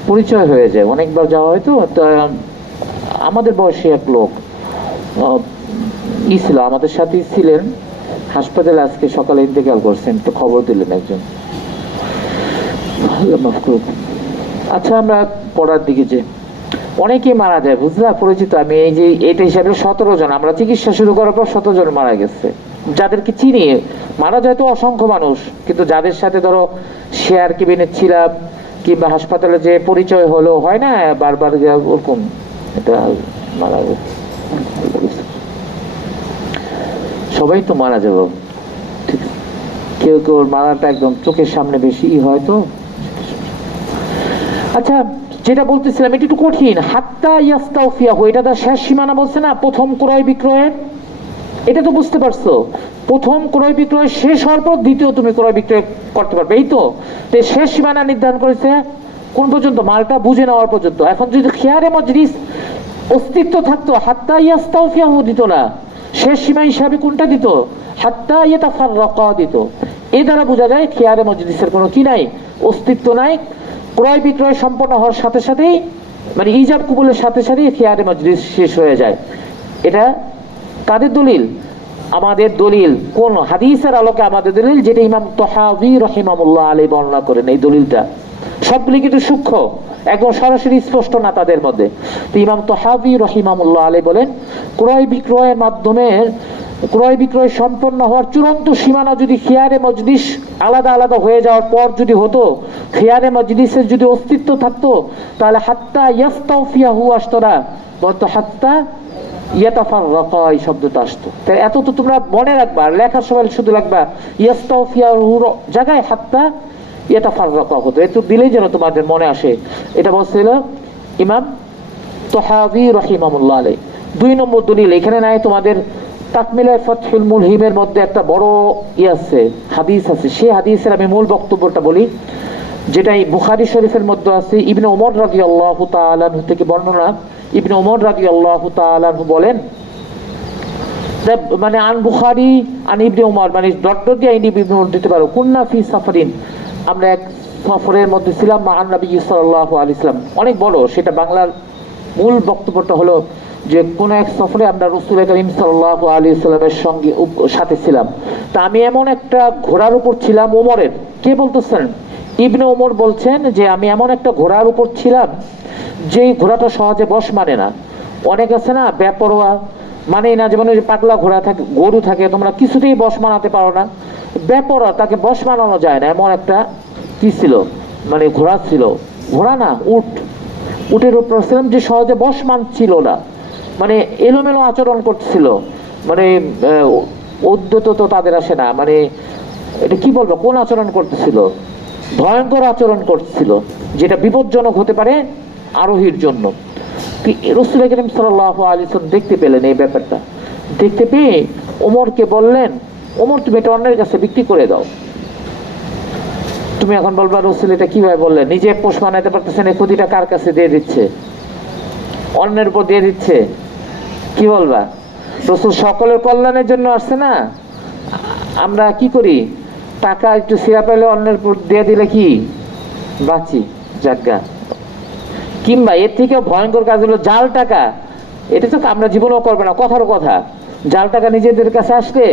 পরিচয় হয়ে যায়, অনেকবার যাওয়া হয়তো, আমাদের বয়সী এক লোক ছিল, আমাদের সাথেই ছিলেন, হাসপাতালে আজকে সকালে ইন্তেকাল করছেন, তো খবর দিলেন একজন। মাফ করুন। আচ্ছা, আমরা পড়ার দিকে যে অনেকেই মারা যায়, বুঝলা, পরিচিত আমি এই যে এটা হিসাবে 17 জন, আমরা চিকিৎসা শুরু করার পর 17 জন মারা গেছে, যাদেরকে চিনি। মারা যায় তো অসংখ্য মানুষ, কিন্তু যাদের সাথে ধরো শেয়ার কেবিনে ছিলাম কিংবা হাসপাতালে যে পরিচয় হলো, হয় না বারবার ওরকম, এটা মারা গেছে। সবাই তো মারা যাবো, ঠিক, কেউ কেউ মারাটা একদম চোখের সামনে বেশি হয় তো। আচ্ছা, যেটা বলতেছিলাম এটা একটু কঠিন। হাত্তা ইয়াস্তাউফিয়াহু, এটা তো শেষ সীমানা বলছে না প্রথম ক্রয় বিক্রয়ের, এটা তো বুঝতে পারছো। প্রথম ক্রয় বিক্রয় শেষ হওয়ার পর দ্বিতীয় তুমি ক্রয় বিক্রয় করতে পারবে, এই তো। শেষ সীমানা নির্ধারণ করেছে কোন পর্যন্ত? মালটা বুঝে নেওয়ার পর্যন্ত। এখন যদি খিয়ারে মজলিস অস্তিত্ব থাকতো, হাত্তা ইয়াস্তাউফিয়াহু দিত না, শেষ সীমা হিসাবে কোনটা দিত? হাত্তা ইয়াতাফাররাকা দিত। এ দ্বারা বোঝা যায় খিয়ারে মজলিসের কোনো কি নাই, অস্তিত্ব নাই। ক্রয় বিক্রয় সম্পন্ন হওয়ার সাথে সাথেই, মানে ইজাব কবুলের সাথে সাথেই খিয়ারে মজলিস শেষ হয়ে যায়। এটা কাদের দলিল? আমাদের দলিল। কোন হাদিসের আলোকে আমাদের দলিল? যেটা ইমাম তাহাবী রাহিমাহুল্লাহ আলাইহি বর্ণনা করেন। এই দলিলটা সবগুলি কিন্তু সূক্ষ্ম, একদম সরাসরি স্পষ্ট না তাদের মধ্যে। তো ইমাম তাহাবী রাহিমাহুল্লাহ আলাইহি বলেন, ক্রয় বিক্রয়ের মাধ্যমে ক্রয় বিক্রয় সম্পন্ন হওয়ার চূড়ান্ত সীমানা যদি খিয়ারে মজলিস আলাদা আলাদা হয়ে যাওয়ার পর যদি হতো, খিয়ারে মজলিসের যদি অস্তিত্ব থাকতো, তাহলে হাত্তা ইয়াস্তাউফিয়াহু আসতো না, বলতো হাত্তা ইয়াতাফাররাকা এই শব্দটা আসতো। তাই এত তো তোমরা মনে রাখবা, লেখার সময় শুধু রাখবা ইয়াস্তাউফিয়াহুর জায়গায় হাত্তা ইয়াতাফাররাকা হতো, একটু দিলেই যেন তোমাদের মনে আসে। এটা বলছিল ইমাম তাহাবী রাহিমাহুল্লাহ আলাইহি। 2 নম্বর দলিল এখানে নাই, তোমাদের তাকমিলা ফাতহুল মুলহিমের মধ্যে একটা বড় আছে, হাদিস আছে। সেই হাদিসের আমি মূল বক্তব্যটা বলি, যেটাই বুখারী শরীফের মধ্যে আছে। ইবনে ওমর রাদিয়াল্লাহু তাআলা আনহু থেকে বর্ণনা। ইবনে ওমর রাদিয়াল্লাহু তাআলা আনহু বলেন, মানে আন বুখারী আন ইবনে ওমর, মানে ডট ডট দিয়ে ইবনে ওমর দিতে পারো। কুন্না ফি সাফারিন, আমরা এক সফরের মধ্যে ছিলাম, মা আন নবী সাল্লাল্লাহু আলাইহি ওয়াসাল্লাম। অনেক বড়, সেটা বাংলার মূল বক্তব্যটা হলো যে কোন এক সফরে আমরা রাসূল করিম সাল্লাল্লাহু আলাইহি ওয়াসাল্লামের সঙ্গে সাথে ছিলাম। তা আমি এমন একটা ঘোড়ার উপর ছিলাম, ওমরের, কে বলতেছেন? ইবনে ওমর বলছেন যে আমি এমন একটা ঘোড়ার উপর ছিলাম যে ঘোড়াটা সহজে বশ মানে না। অনেক আছে না বেপরোয়া, মানে না, যেমন ওই পাগলা ঘোড়া থাকে, গরু থাকে, তোমরা কিছুতেই বশ মানাতে পারো না, বেপরোয়া, তাকে বশ মানানো যায় না। এমন একটা কি ছিল, মানে ঘোড়া ছিল, ঘোড়া না উট, উটের উপর ছিলাম যে সহজে বশ মানছিল না, মানে এলোমেলো আচরণ করছিল, মানে উদ্যত তো তাদের আসে না, মানে এটা কি বলবো, কোন আচরণ করতেছিল? ভয়ঙ্কর আচরণ করছিল, যেটা বিপজ্জনক হতে পারে আরোহীর জন্য। রাসূল করিম সাল্লাল্লাহু আলাইহি ওয়াসাল্লাম দেখতে পেলেন এই ব্যাপারটা। দেখতে পেয়ে ওমরকে বললেন, ওমর তুমি এটা অন্যের কাছে বিক্রি করে দাও। তুমি এখন বলবা রাসূল এটা কিভাবে বললেন? নিজে পোষ মানাতে পারতেছেন, এই ক্ষতিটা কার কাছে দিয়ে দিচ্ছে? অন্যের উপর দিয়ে দিচ্ছে। কি বলবা? রাসূল সকলের কল্যাণের জন্য আসছে না। আমরা কি করি, টাকা একটু সিরা পেলে অন্যের উপর দিয়ে দিলে কি বাঁচি, জায়গা। কিংবা এর থেকে ভয়ঙ্কর কাজ হলো জাল টাকা। এটা তো আমরা জীবনেও করবে না, কথারও কথা। জাল টাকা নিজেদের কাছে আসলে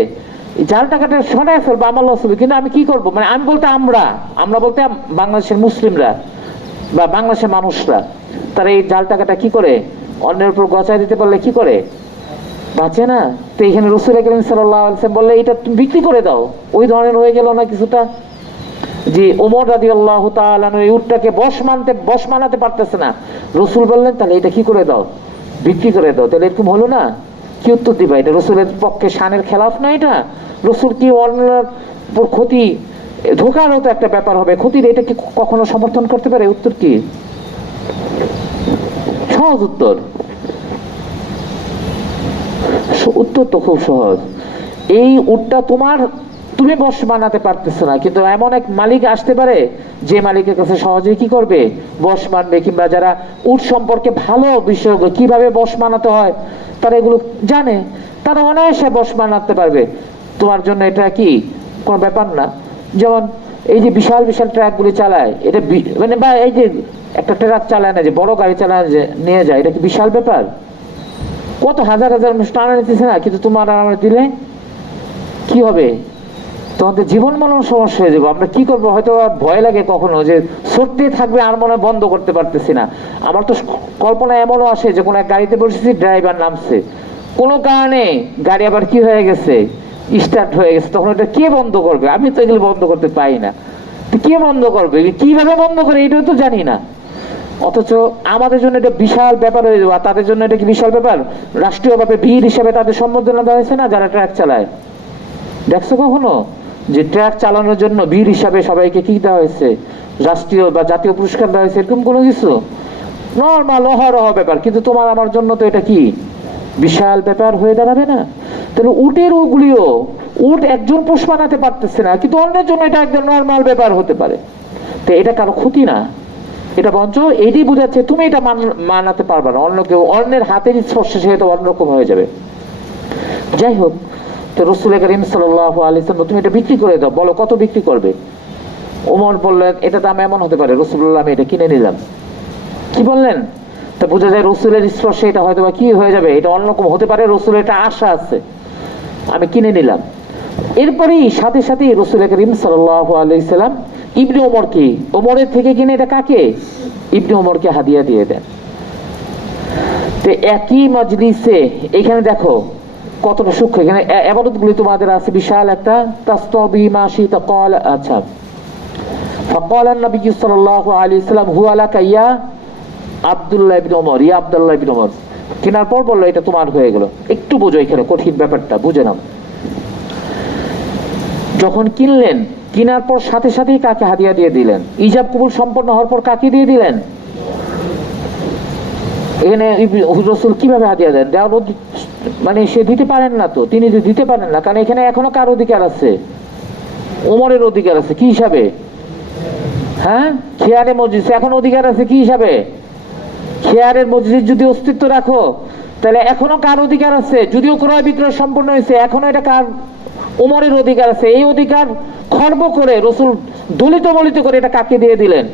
জাল টাকাটা সরাই ফেলবো, আমার লস হবে। কিন্তু আমি কি করবো, মানে আমি বলতে আমরা বলতে বাংলাদেশের মুসলিমরা বা বাংলাদেশের মানুষরা, তারা এই জাল টাকাটা কি করে, অন্যের উপর গচায় দিতে পারলে কি করে, বাঁচে না। তো এখানে রাসূল করিম সাল্লাল্লাহু আলাইহি ওয়াসাল্লাম বললে এটা তুমি বিক্রি করে দাও, ওই ধরনের হয়ে গেল না কিছুটা। যে ওমর রাদিয়াল্লাহু তাআলা এই উটটাকে বশ মানাতে পারতেছে না, রাসূল বললেন তাহলে এটা কি করে দাও, বিক্রি করে দাও। তাহলে এরকম হলো না? কি উত্তর দিবা? এটা রাসূলের পক্ষে শানের খেলাফ না? এটা রাসূল কি অন্যের উপর ক্ষতি, ধোঁকার মতো একটা ব্যাপার হবে, ক্ষতির, এটা কি কখনো সমর্থন করতে পারে? উত্তর কি? সহজ উত্তর, উত্তর তো খুব সহজ। এই উটটা তুমি বশ বানাতে পারতেছ না, কিন্তু এমন এক মালিক আসতে পারে যে মালিকের কাছে সহজেই কি করবে, বশ মানবে। কিংবা যারা উট সম্পর্কে ভালো বিশেষজ্ঞ, কিভাবে বশ বানাতে হয় তারা এগুলো জানে, তারা অনায়াসে বশ বানাতে পারবে। তোমার জন্য এটা কি কোনো ব্যাপার না। যেমন এই যে বিশাল বিশাল ট্রাকগুলি চালায়, এটা মানে, বা এই যে একটা ট্রাক চালায় না, যে বড় গাড়ি চালায় যে নিয়ে যায়, এটা কি বিশাল ব্যাপার? কত হাজার হাজার মানুষ টানা নিতেছে না, কিন্তু তোমার আর আমার দিলে কি হবে? তোমাদের জীবন মরণ সমস্যা হয়ে যাবো। আমরা কি করবো? হয়তো ভয় লাগে কখনো যে সত্যি থাকবে, আর মনে বন্ধ করতে পারতেছি না। আমার তো কল্পনা এমনও আসে যে কোনো এক গাড়িতে বসেছি, ড্রাইভার নামছে, কোনো কারণে গাড়ি আবার কি হয়ে গেছে, স্টার্ট হয়ে গেছে, তখন এটা কে বন্ধ করবে? আমি তো এগুলো বন্ধ করতে পারি না। কে বন্ধ করবে? কিভাবে বন্ধ করে এটাও তো জানি না। অথচ আমাদের জন্য এটা বিশাল ব্যাপার হয়ে যাবে। আর তাদের জন্য এটা কি বিশাল ব্যাপার? রাষ্ট্রীয়ভাবে বীর হিসাবে তাদের সম্বর্ধনা দেওয়া হয়েছে না, যারা ট্রাক চালায়। দেখছো কখনো যে ট্রাক চালানোর জন্য বীর হিসাবে সবাইকে কি দেওয়া হয়েছে? রাষ্ট্রীয় বা জাতীয় পুরস্কার দেওয়া হয়েছে? এরকম কোনো কিছু নর্মাল অহরহ ব্যাপার। কিন্তু তোমার আমার জন্য তো এটা কি বিশাল ব্যাপার হয়ে দাঁড়াবে না? তাহলে উটের ওগুলিও, উট একজন পোষ বানাতে পারতেছে না, কিন্তু অন্যের জন্য এটা একদম নর্মাল ব্যাপার হতে পারে। তো এটা কারো ক্ষতি না, এটা বঞ্চ এটি বোঝাচ্ছে তুমি এটা মানাতে পারবে না, অন্য কেউ অন্যের হাতের স্পর্শে সে তো অন্যরকম হয়ে যাবে। যাই হোক, তো রাসূল করিম সাল্লাল্লাহু আলাইহি ওয়াসাল্লাম তুমি এটা বিক্রি করে দাও, বলো কত বিক্রি করবে? ওমর বললেন এটা দাম এমন হতে পারে, রাসূলুল্লাহ আমি এটা কিনে নিলাম। কি বললেন? তা বোঝা যায় রাসূলের স্পর্শে এটা হয়তো বা কি হয়ে যাবে, এটা অন্যরকম হতে পারে, রাসূলের এটা আশা আছে, আমি কিনে নিলাম। এরপরেই সাথে সাথে রাসূল করিম সাল্লাল্লাহু আলাইহি ওয়াসাল্লাম ইবনে ওমরকে, ওমরের থেকে কিনে এটা কাকে? ইবনে ওমরকে হাদিয়া দিয়ে দেন। তো একই মজলিসে এখানে দেখো কতটা সূক্ষ্ম, এখানে ইবাদত গুলি তোমাদের আছে বিশাল একটা তাসতাবি মাশি তাকাল। আচ্ছা, فقال النبي صلى الله عليه وسلم هو لك يا আব্দুল্লাহ ইবনে ওমর, ইয়া আব্দুল্লাহ ইবনে ওমর। কেনার পর বললো এটা তোমার হয়ে গেল। একটু বোঝো এখানে কঠিন ব্যাপারটা, বুঝে নাও। যখন কিনলেন, কেনার পর সাথে সাথেই কাকে হাদিয়া দিয়ে দিলেন? ইজাব কবুল সম্পন্ন হওয়ার পর কাকে দিয়ে দিলেন? এখানে রাসূল কিভাবে হাদিয়া দেন? মানে সে দিতে পারেন না, তো তিনি দিতে পারেন না, কারণ এখানে এখনো কার অধিকার আছে? ওমরের অধিকার আছে। কি হিসাবে? হ্যাঁ, খেয়ারে মজলিস এখন অধিকার আছে কি হিসাবে? খেয়ারের মজলিস যদি অস্তিত্ব রাখো, তাহলে এখনো কার অধিকার আছে? যদিও ক্রয় বিক্রয় সম্পন্ন হয়েছে, এখনো এটা কার? ওমরের অধিকার আছে। এই অধিকার খর্ব করে রাসূল দলিত বলিত করে এটা কাকে দিয়ে দিলেন?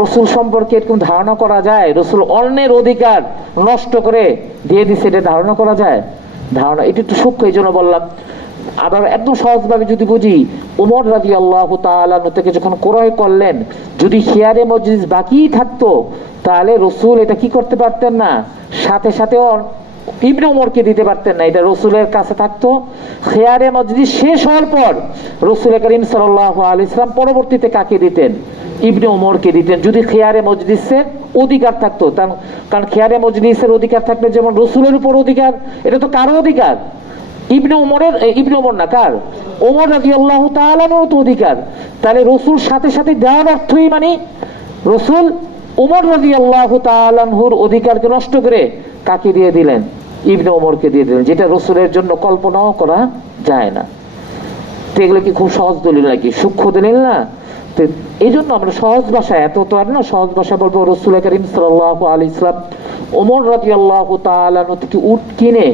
রাসূল সম্পর্কে এরকম ধারণা করা যায়? রাসূল অন্যের অধিকার নষ্ট করে দিয়ে দিচ্ছে, এটা ধারণা করা যায়? ধারণা এটা একটু সূক্ষ্ম, এই জন্য বললাম। আবার একদম সহজভাবে যদি বুঝি, ওমর রাদিয়াল্লাহু তাআলা থেকে যখন ক্রয় করলেন, যদি খিয়ারে মজলিস বাকি থাকতো, তাহলে রাসূল এটা কি করতে পারতেন না? সাথে সাথে ইবনে ওমরকে দিতে পারতেন না, এটা রাসূলের কাছে থাকতো। খিয়ারে মজলিস শেষ হওয়ার পর রাসূল করিম সাল্লাল্লাহু আলাইহি ওয়াসাল্লাম পরবর্তীতে কাকে দিতেন? ইবনে ওমরকে দিতেন, যদি খিয়ারে মজলিসের অধিকার থাকতো। কারণ খিয়ারে মজলিসের অধিকার থাকলে যেমন রাসূলের উপর অধিকার, এটা তো কারো অধিকার? ইবনে ওমরের, ইবনে ওমর না, কার? ওমর রাদিয়াল্লাহু তাআলা আনহুর তো অধিকার। তাহলে রাসূল সাথে সাথে দেওয়ার অর্থই মানে রাসূল ওমর রাদিয়াল্লাহু তাআলা আনহুর অধিকারকে নষ্ট করে কাকে দিয়ে দিলেন? ইবনে ওমরকে দিয়ে দিলেন, যেটা রাসূলের জন্য কল্পনাও করা যায় না। তো এগুলো কি খুব সহজ দলিল নাকি? সূক্ষ্ম দলিল না? তো এই জন্য আমরা সহজ ভাষায়, এত তো আর না, সহজ ভাষা বলবো, রাসূল করিম সাল্লাল্লাহু আলাইহি ওয়াসাল্লাম ওমর রাদিয়াল্লাহু তাআলা আনহু থেকে উট কিনে,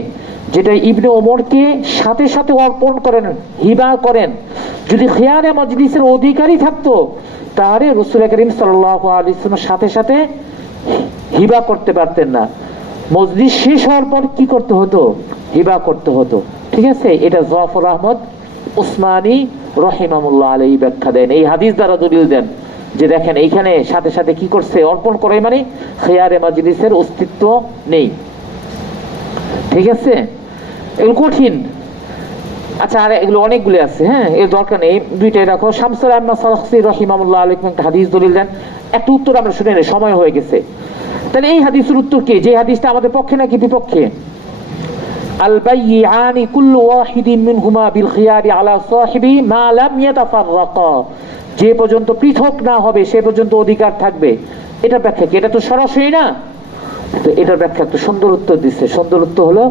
যেটা ইবনে ওমরকে সাথে সাথে অর্পণ করেন, হিবা করেন। যদি খিয়ারে মজলিসের অধিকারী থাকতো, তাহলে রাসূল করিম সাল্লাল্লাহু আলাইহি ওয়াসাল্লাম সাথে সাথে হিবা করতে পারতেন না, মজলিস শেষ হওয়ার পর কি করতে হতো? হিবা করতে হতো। ঠিক আছে, এটা জাফর আহমদ উসমানী রহিমাহুল্লাহ আলাইহি ব্যাখ্যা দেন, এই হাদিস দ্বারা দলিল দেন যে দেখেন এইখানে সাথে সাথে কি করছে? অর্পণ করে, মানে খিয়ারে মজলিসের অস্তিত্ব নেই। ঠিক আছে, এগুলো কঠিন। আচ্ছা, আর এগুলো অনেকগুলো আছে, হ্যাঁ, এর দরকার নেই, দুইটাই রাখো। শামসুল আহমদ সালাখসি রহিমাহুল্লাহ আলাইহি একটা হাদিস দলিল দেন, একটা উত্তর আমরা শুনে নেই, সময় হয়ে গেছে। তাহলে এই হাদিসের উত্তর কি? যে হাদিসটা আমাদের পক্ষে নাকি বিপক্ষে? আল বাইয়ানি কুল্লু ওয়াহিদিন মিনহুমা বিল খিয়ারি আলা সাহিবি মা লাম ইয়াতাফাররাকা, যে পর্যন্ত পৃথক না হবে সে পর্যন্ত অধিকার থাকবে। এটা ব্যাখ্যা কি? এটা তো সরাসরি না, তো এটার ব্যাখ্যা একটা সুন্দর উত্তর দিচ্ছে। সুন্দর উত্তর হলো,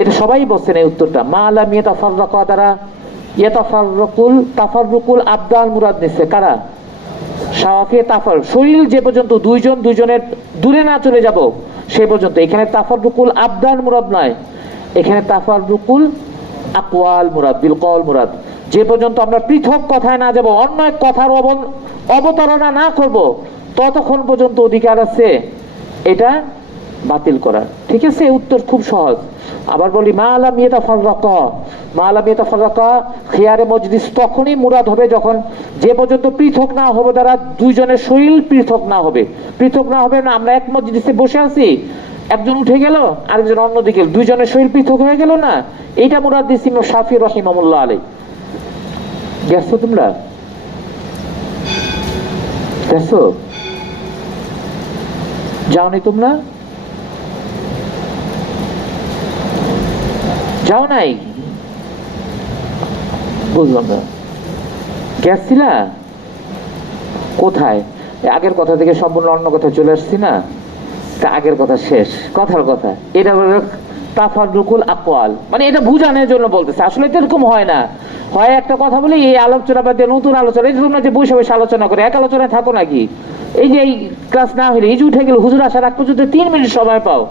এটা সবাই বলছেন এই উত্তরটা, মা লাম ইয়াতাফাররাকা দ্বারা তাফাররুকুল আবদাল মুরাদ নিচ্ছে কারা? শাওয়াফি। তাফার শরীর যে পর্যন্ত দুইজন দুইজনের দূরে না চলে যাব সে পর্যন্ত। এখানে তাফাররুকুল আবদাল মুরাদ নয়, এখানে তাফাররুকুল আকওয়াল মুরাদ, বিল কওল মুরাদ। যে পর্যন্ত আমরা পৃথক কথায় না যাব, অন্য এক কথার অবতারণা না করব, ততক্ষণ পর্যন্ত অধিকার আছে এটা বাতিল করার। ঠিক আছে, উত্তর খুব সহজ। আবার বলি মা লাম ইয়াতাফাররাকা, মা লাম ইয়াতাফাররাকা, খিয়ারে মজলিস তখনই মুরাদ হবে যখন যে পর্যন্ত পৃথক না হবে, দ্বারা দুইজনের শরীর পৃথক না হবে। পৃথক না হবে না, আমরা এক মজলিসে বসে আছি, একজন উঠে গেল আরেকজন অন্যদিকে, দুইজনের শরীর পৃথক হয়ে গেল না, এইটা মুরাদ দিয়েছি ইমাম শাফি রাহিমাহুল্লাহ আলাইহি। গেছো তোমরা? গেছো? যাওনি তোমরা? যাও নাই? বুঝলাম না, গেছিলা কোথায়? আগের কথা থেকে সম্পূর্ণ অন্য কথা চলে আসছি না, তা আগের কথা শেষ, কথার কথা। এটা হলো তাফাররুকুল আকওয়াল, মানে এটা বুঝানোর জন্য বলতেছে। আসলে তো এরকম হয় না, হয় একটা কথা বলি এই আলোচনা বাদ দিয়ে নতুন আলোচনা। এই তোমরা যে বসে বসে আলোচনা করে এক আলোচনায় থাকো নাকি? এই যে এই ক্লাস না হলে, এই যে উঠে গেল হুজুর আসার আগ পর্যন্ত 3 মিনিট সময় পাও,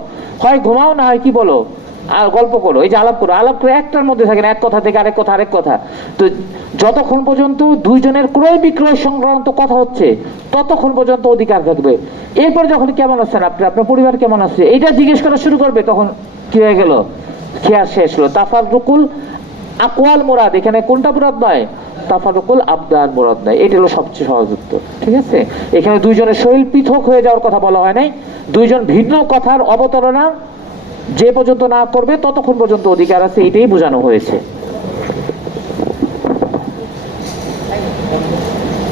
হয় ঘুমাও না হয় কি বলো আর গল্প করো, এই যে আলাপ করো। আলাপ করে একটার মধ্যে থাকে না, এক কথা থেকে আরেক কথা, আরেক কথা। তো যতক্ষণ পর্যন্ত দুইজনের ক্রয় বিক্রয় সংক্রান্ত কথা হচ্ছে ততক্ষণ পর্যন্ত অধিকার থাকবে। এরপর যখন কেমন আছেন আপনি, আপনার পরিবার কেমন আছে, এটা জিজ্ঞেস করা শুরু করবে, তখন কি হয়ে গেল, খেয়াল শেষ হলো। তাফাররুকুল আকওয়াল মুরাদ, এখানে কোনটা মুরাদ নয়? তাফাররুকুল আবদান মুরাদ নয়। এটা হলো সবচেয়ে সহজ উত্তর। ঠিক আছে, এখানে দুইজনের শরীর পৃথক হয়ে যাওয়ার কথা বলা হয় নাই, দুইজন ভিন্ন কথার অবতারণা যে পর্যন্ত না করবে ততক্ষণ পর্যন্ত অধিকার আছে, এটাই বোঝানো হয়েছে।